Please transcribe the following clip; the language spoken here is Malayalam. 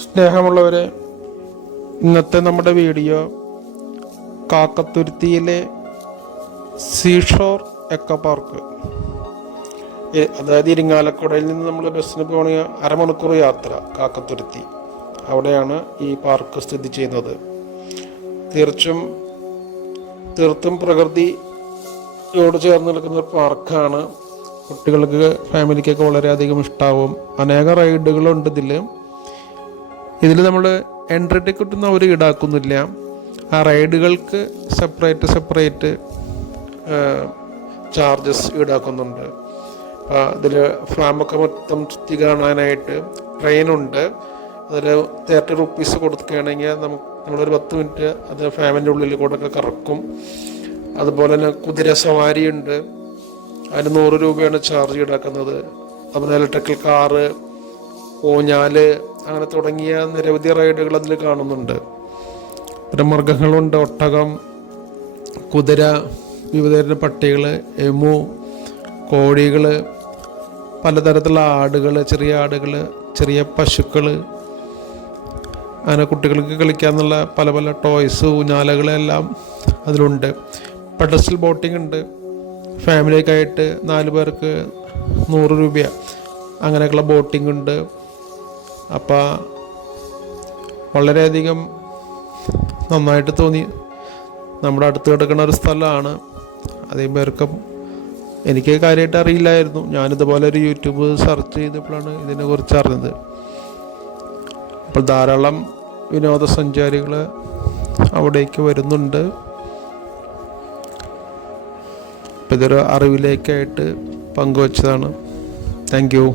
സ്നേഹമുള്ളവരെ, ഇന്നത്തെ നമ്മുടെ വീഡിയോ കാക്കത്തുരുത്തിയിലെ സീഷോർ എക്കോ പാർക്ക്, അതായത് ഇരിങ്ങാലക്കുടയിൽ നിന്ന് നമ്മൾ ബസ്സിന് പോകണമെങ്കിൽ അരമണിക്കൂർ യാത്ര കാക്കത്തുരുത്തി, അവിടെയാണ് ഈ പാർക്ക് സ്ഥിതി ചെയ്യുന്നത്. തീർത്തും പ്രകൃതിയോട് ചേർന്ന് നിൽക്കുന്ന ഒരു പാർക്കാണ്. കുട്ടികൾക്ക്, ഫാമിലിക്കൊക്കെ വളരെയധികം ഇഷ്ടമാവും. അനേകം റൈഡുകളുണ്ട് ഇതിൽ നമ്മൾ എൻട്രി ടിക്കറ്റൊന്നും അവർ ഈടാക്കുന്നില്ല. ആ റൈഡുകൾക്ക് സെപ്പറേറ്റ് ചാർജസ് ഈടാക്കുന്നുണ്ട്. അതിൽ ഫാമൊക്കെ മൊത്തം ചുറ്റി കാണാനായിട്ട് ട്രെയിനുണ്ട്. അതിൽ 30 റുപ്പീസ് കൊടുക്കുകയാണെങ്കിൽ നമ്മളൊരു 10 മിനിറ്റ് അത് ഫാമിലിൻ്റെ ഉള്ളിൽ കൂടെ ഒക്കെ കറക്കും. അതുപോലെ തന്നെ കുതിര സവാരിയുണ്ട്, അതിന് 100 രൂപയാണ് ചാർജ് ഈടാക്കുന്നത്. അതുപോലെ ഇലക്ട്രിക്കൽ കാറ്, ഊഞ്ഞാല്, അങ്ങനെ തുടങ്ങിയ നിരവധി റൈഡുകൾ അതിൽ കാണുന്നുണ്ട്. പിന്നെ മൃഗങ്ങളുണ്ട്, ഒട്ടകം, കുതിര, വിവിധതരം പട്ടികൾ, എമു, കോഴികൾ, പലതരത്തിലുള്ള ആടുകൾ, ചെറിയ പശുക്കൾ, അങ്ങനെ കുട്ടികൾക്ക് കളിക്കാനുള്ള പല ടോയ്സ്, ഊഞ്ഞാലകളെല്ലാം അതിലുണ്ട്. പെഡസ്റ്റൽ ബോട്ടിംഗ് ഉണ്ട്. ഫാമിലിക്കായിട്ട് 4 പേർക്ക് 100 രൂപ അങ്ങനെയൊക്കെയുള്ള ബോട്ടിംഗ് ഉണ്ട്. അപ്പോൾ വളരെയധികം നന്നായിട്ട് തോന്നി. നമ്മുടെ അടുത്ത് കിടക്കുന്ന ഒരു സ്ഥലമാണ്. അധികം പേർക്കും എനിക്ക് കാര്യമായിട്ട് അറിയില്ലായിരുന്നു. ഞാനിതുപോലെ ഒരു യൂട്യൂബ് സെർച്ച് ചെയ്തപ്പോഴാണ് ഇതിനെക്കുറിച്ച് അറിഞ്ഞത്. അപ്പോൾ ധാരാളം വിനോദസഞ്ചാരികൾ അവിടേക്ക് വരുന്നുണ്ട്. അപ്പോൾ ഇതൊരു അറിവിലേക്കായിട്ട് പങ്കുവച്ചതാണ്. Thank you.